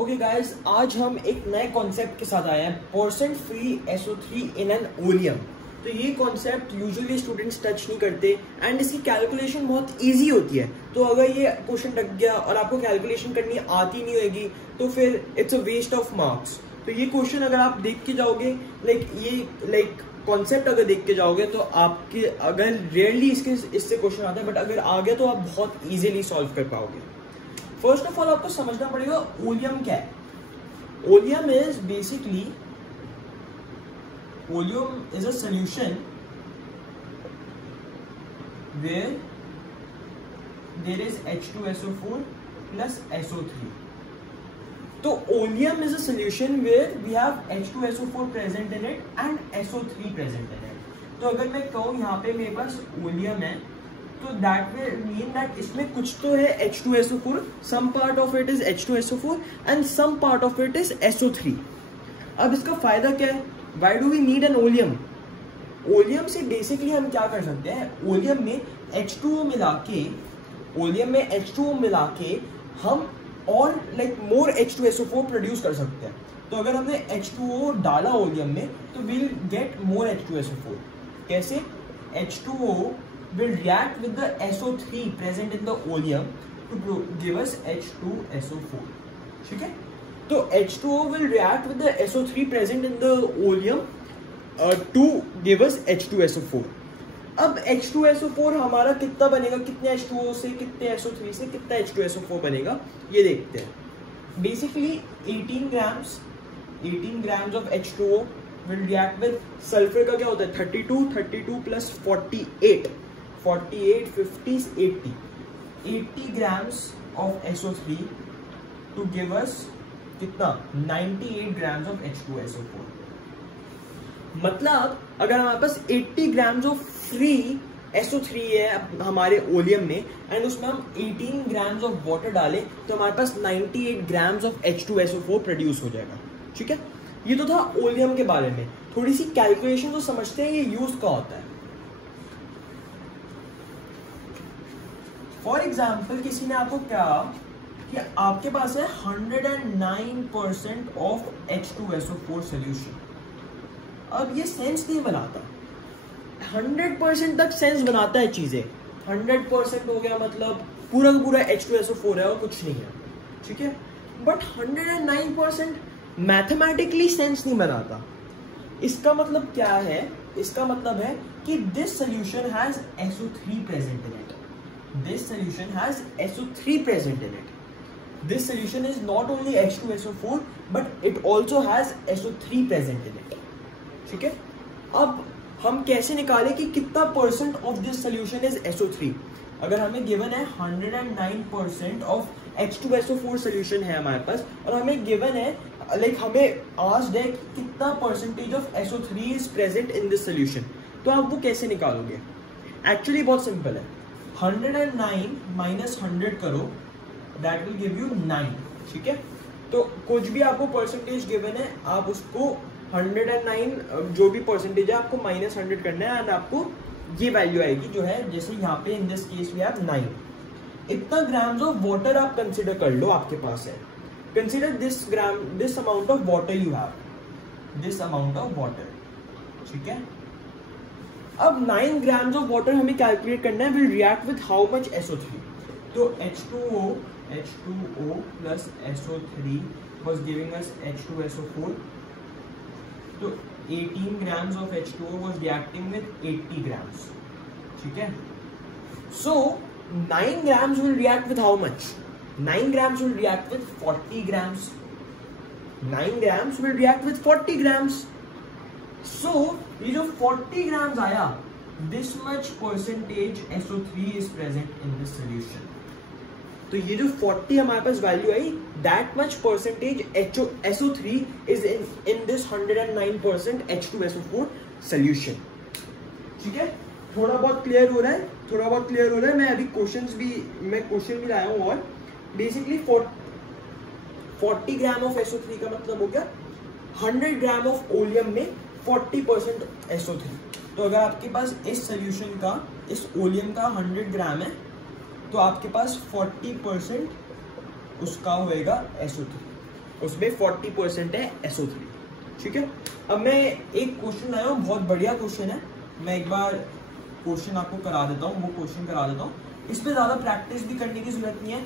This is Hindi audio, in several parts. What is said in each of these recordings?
ओके गाइस, आज हम एक नए कॉन्सेप्ट के साथ आए हैं, percent free SO3 in an oleum. तो ये कॉन्सेप्ट यूजुअली स्टूडेंट्स टच नहीं करते एंड इसकी कैलकुलेशन बहुत इजी होती है। तो अगर ये क्वेश्चन रख गया और आपको कैलकुलेशन करनी आती नहीं होगी तो फिर it's a waste of marks. तो ये क्वेश्चन अगर आप देख के जाओगे, कॉन्सेप्ट अगर देख के जाओगे तो आपके अगर रेयरली इससे क्वेश्चन आता है, बट अगर आ गया तो आप बहुत इजीली सॉल्व कर पाओगे। फर्स्ट ऑफ ऑल आपको समझना पड़ेगा ओलियम क्या है। Oleum is basically a solution where there is H2SO4 plus SO3. तो oleum is a solution where we have H2SO4 present in it and SO3 present in it. तो अगर मैं कहूँ यहाँ पे मेरे पास ओलियम है तो दैट विल मीन दैट इसमें कुछ तो है H2SO4, some part of it is H2SO4 and some part of it is SO3। अब इसका फायदा क्या है? Why do we need an oleum? Oleum से बेसिकली हम क्या कर सकते हैं, ओलियम में H2O मिला के हम और मोर H2SO4 प्रोड्यूस कर सकते हैं। तो अगर हमने H2O डाला ओलियम में तो विल गेट मोर H2SO4। कैसे? H2O will react with the SO3 present in the oleum to give us H2SO4. ठीक है? तो H2O will react with the SO3 present in the oleum to give us H2SO4. अब H2SO4 हमारा कितना बनेगा, कितने H2O से, कितने SO3 से, कितना H2SO4 बनेगा, ये देखते हैं। Basically 18 grams of H2O will react with sulphur का क्या होता है 32 plus 48 50 80 grams of SO3 to give us कितना 98 grams of H2SO4। मतलब अगर हमारे पास 80 grams of फ्री SO3 है हमारे ओलियम में एंड उसमें हम 18 grams of वाटर डालें तो हमारे पास 98 grams of H2SO4 प्रोड्यूस हो जाएगा। ठीक है, ये तो था ओलियम के बारे में। थोड़ी सी कैलकुलेशन तो समझते हैं ये यूज का होता है। फॉर एग्जाम्पल किसी ने आपको कहा कि आपके पास है 109% ऑफ H2SO4 सोल्यूशन। अब ये सेंस नहीं बनाता, 100% तक सेंस बनाता है चीजें। 100% हो गया मतलब पूरा का पूरा H2SO4 है और कुछ नहीं है, ठीक है। बट 109% मैथमेटिकली सेंस नहीं बनाता। इसका मतलब क्या है? इसका मतलब है कि this solution has SO3 present in it. This solution has SO3 present in it. This solution is not only H2SO4 but it also has SO3 present in it. ठीक है, अब हम कैसे निकालें कि कितना percent of this solution is SO3? अगर हमें गिवन है 109% ऑफ H2SO4 सोल्यूशन है हमारे पास और हमें गिवन है हमें आस्क्ड है कितना percentage of SO3 is present in this solution, तो आप वो कैसे निकालोगे? एक्चुअली बहुत सिंपल है। 109 माइनस 100 करो, दैट विल गिव यू 9। ठीक है, तो कुछ भी आपको परसेंटेज गिवन है आप उसको 109 जो भी परसेंटेज है आपको माइनस 100 करना है एंड आपको ये वैल्यू आएगी जो है, जैसे यहाँ पे in this case we have 9। इतना ग्राम्स ऑफ वाटर आप कंसिडर कर लो, आपके पास है। Consider this amount of water you have, this amount of water. ठीक है, अब 9 grams ऑफ वाटर हमें कैलकुलेट करना है, will react with how much SO3। तो H2O plus SO3 was giving us H2SO4। तो 18 grams of H2O was reacting with 80 grams। ठीक है, so 9 grams will react with how much? 9 grams will react with 40 grams। 9 grams will react with 40 grams। So ये जो 40 ग्राम्स आया, this much percentage SO3 is present in this solution. तो ये जो 40 हमारे पास वैल्यू आई, that much percentage SO3 is in this 109% H2SO4 solution. ठीक है, थोड़ा बहुत क्लियर हो रहा है। मैं अभी क्वेश्चन भी लाया हूँ और बेसिकली 40 ग्राम ऑफ SO3 का मतलब हो गया 100 ग्राम ऑफ ओलियम में 40% SO3। तो अगर आपके पास इस सोल्यूशन का, इस ओलियम का 100 ग्राम है तो आपके पास 40% उसका होएगा SO3। उसमें 40% है SO3, ठीक है। अब मैं एक क्वेश्चन लाया हूँ, बहुत बढ़िया क्वेश्चन है, मैं एक बार क्वेश्चन आपको करा देता हूँ, वो क्वेश्चन करा देता हूँ। इस पे ज़्यादा प्रैक्टिस भी करने की जरूरत नहीं है,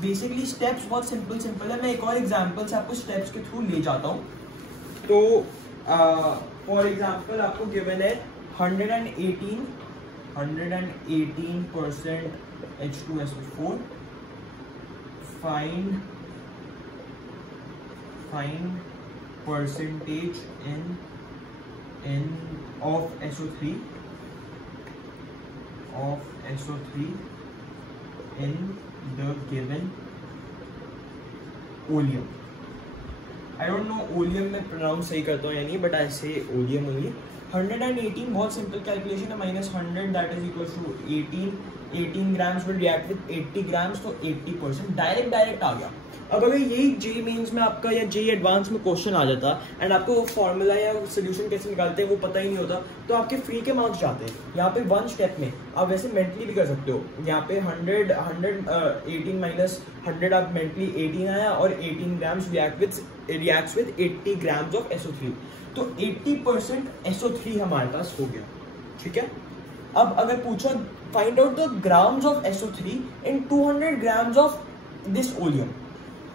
बेसिकली स्टेप्स बहुत सिंपल है। मैं एक और एग्जाम्पल से आपको स्टेप्स के थ्रू ले जाता हूँ। तो फॉर एग्जाम्पल आपको गिवन है 118% H2SO4, find percentage in of SO3 in the given oleum. I don't know oleum में प्रोनाउंस सही करता हूँ या नहीं, बट आई से oleum ओनली। 118 बहुत सिंपल कैलकुलेशन है, -100 that is equal to 18 grams will react with 80 grams, तो 80% डायरेक्ट आ गया। अब अगर यही जेई मेंस में आपका या जेई एडवांस में क्वेश्चन आ जाता एंड आपको वो फॉर्मूला या सोल्यूशन कैसे निकालते हैं वो पता ही नहीं होता, तो आपके फ्री के मार्क्स जाते हैं। यहाँ पे वन स्टेप में आप वैसे मेंटली भी कर सकते हो। यहाँ पे 18 माइनस 100 आप मेंटली 18 आया और 18 grams reacts with 80 grams of SO3, तो 80% SO3 हमारे पास हो गया, ठीक है। अब अगर पूछा find out the grams of SO3 in 200 grams of this oleum,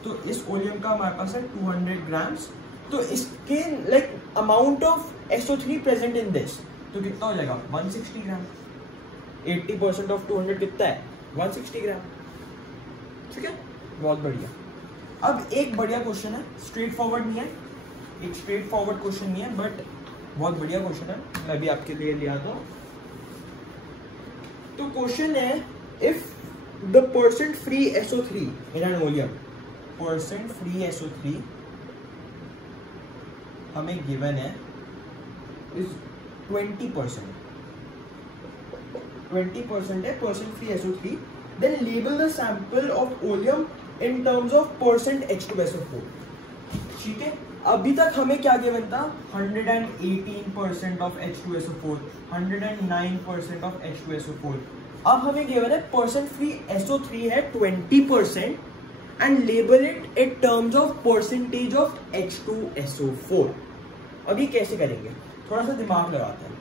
तो इस ओलियम का हमारे पास है 200 ग्राम्स, तो इसके like amount of SO3 present in this, तो कितना हो जाएगा 160 ग्राम। 80% ऑफ 200 कितना है 160 ग्राम, ठीक है, बहुत बढ़िया। अब एक बढ़िया क्वेश्चन है, स्ट्रेट फॉरवर्ड नहीं है, एक स्ट्रेट फॉरवर्ड क्वेश्चन नहीं है, बट बहुत बढ़िया क्वेश्चन है, मैं भी आपके लिए ले आता हूँ। तो क्वेश्चन है if the percent free SO3 in an oleum, percent free SO3 हमें गिवन है इज 20%, 20% है percent free SO3, then label the sample of oleum in terms of percent H2SO4, ठीक है। अभी तक हमें क्या गिवन था 118% ऑफ H2SO4, 109% ऑफ H2SO4। अब हमें गिवन है परसेंट फ्री SO3 है 20% and label it in terms of percentage of H2SO4। अब ये कैसे करेंगे, थोड़ा सा दिमाग लगाते हैं।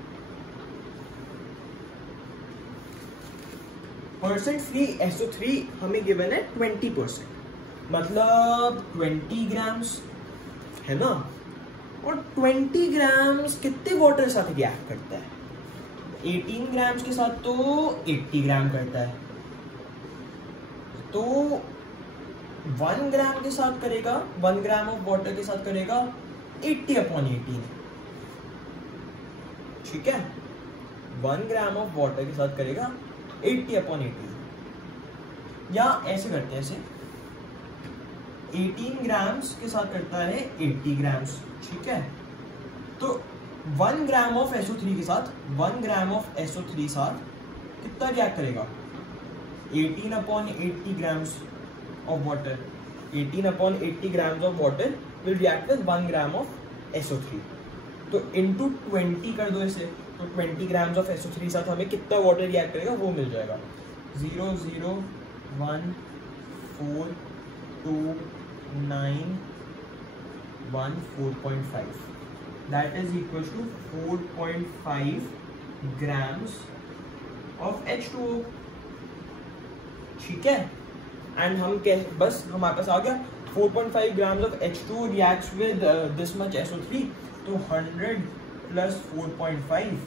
परसेंट फ्री SO3 हमें गिवन है 20%, मतलब 20 ग्राम्स है ना, और 20 ग्राम्स कितने वाटर के साथ रिएक्ट करता है, 18 ग्राम्स के साथ तो 80 ग्राम करता है, तो 1 ग्राम के साथ करेगा, 1 ग्राम ऑफ वाटर के साथ करेगा 80/18, ठीक है। 1 ग्राम ऑफ वाटर के साथ करेगा 80/18, या ऐसे करते हैं, ऐसे 18 ग्राम्स के साथ करता है 80 ग्राम्स, ठीक है। तो 1 ग्राम ऑफ SO3 के साथ 1 ग्राम ऑफ SO3 साथ कितना रिएक्ट करेगा 18/80 grams of water, 18/80 grams of water will react with 1 gram of SO3, तो इंटू 20 कर दो इसे, तो 20 ग्राम्स ऑफ SO3 साथ हमें कितना वाटर रिएक्ट करेगा वो मिल जाएगा 0.0142914.5, that is equals to 4.5 grams of H2O, ठीक है। एंड हम बस हमारे पास आ गया 4.5 grams of H2O reacts with this much SO3, तो 100 plus 4.5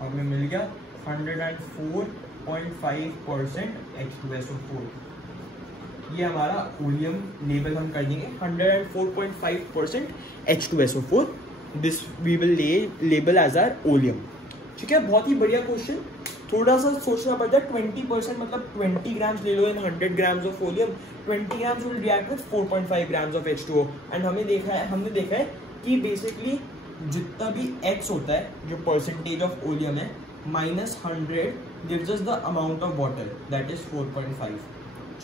हमें मिल गया 104.5% H2SO4। ये हमारा ओलियम लेबल हम कर देंगे 104.5% H2SO4, this we will label as our oleum, ठीक है। बहुत ही बढ़िया क्वेश्चन, थोड़ा सा सोचना पड़ता है। 20% मतलब 20 ग्राम्स ले लो इन 100 grams of oleum, 20 grams will react with 4.5 grams of H2O, and हमने देखा है कि बेसिकली जितना भी X होता है जो परसेंटेज ऑफ ओलियम है -100 gives us the amount of water that is 4.5,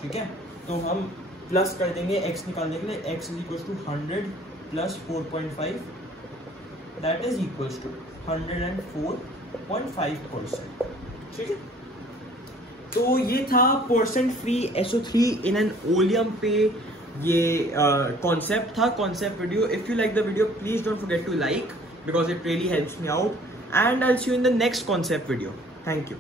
ठीक है। तो हम प्लस कर देंगे X निकालने के लिए, X is equal to 100 plus 4.5 that is equal to 104.5%, ठीक है। तो ये था percent free SO3 in an oleum पे ये कॉन्सेप्ट था, concept video. If you like the video please don't forget to like because it really helps me out, and I will see you in the next concept video. Thank you.